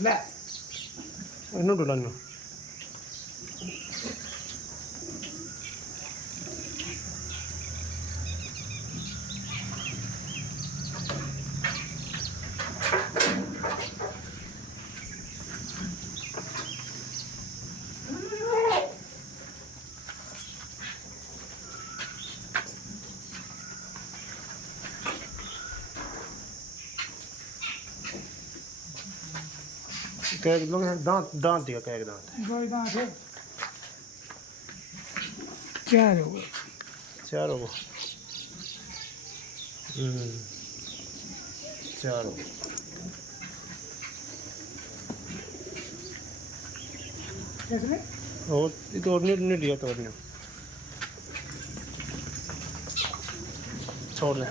ਲੈ ਇਹਨੂੰ ਡੁੱਲਣ ਨੂੰ कह लोग दांत दांत दिया कह दांत दो दांत है चार हो गए चार हो चार हो किसने और तोड़ने नहीं दिया तोड़ने छोड़ दे